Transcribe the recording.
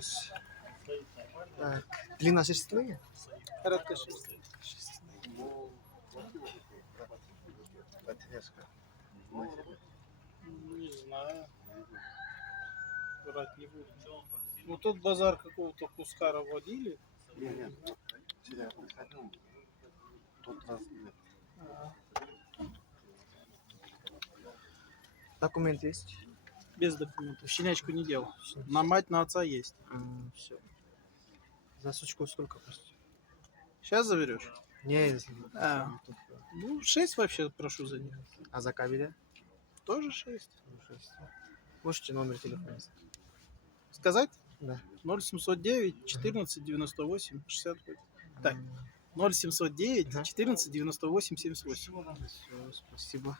Плюс. Так. Длина шерстные? Короткошерстные. Не знаю. Брать не буду. Ну тут базар какого-то кускара водили. Нет, тут раз нет. Документ есть? Без документов. Щенячку не делал. На мать, на отца есть. Все. За сучку сколько просто? Сейчас заберешь? Не, Ну, 6 вообще прошу за них. а за кабеля? Тоже 6. 6. Можете номер телефона? Сказать? Да. 0709 14 98 68. Так, 0709 14 98 78. Все, спасибо.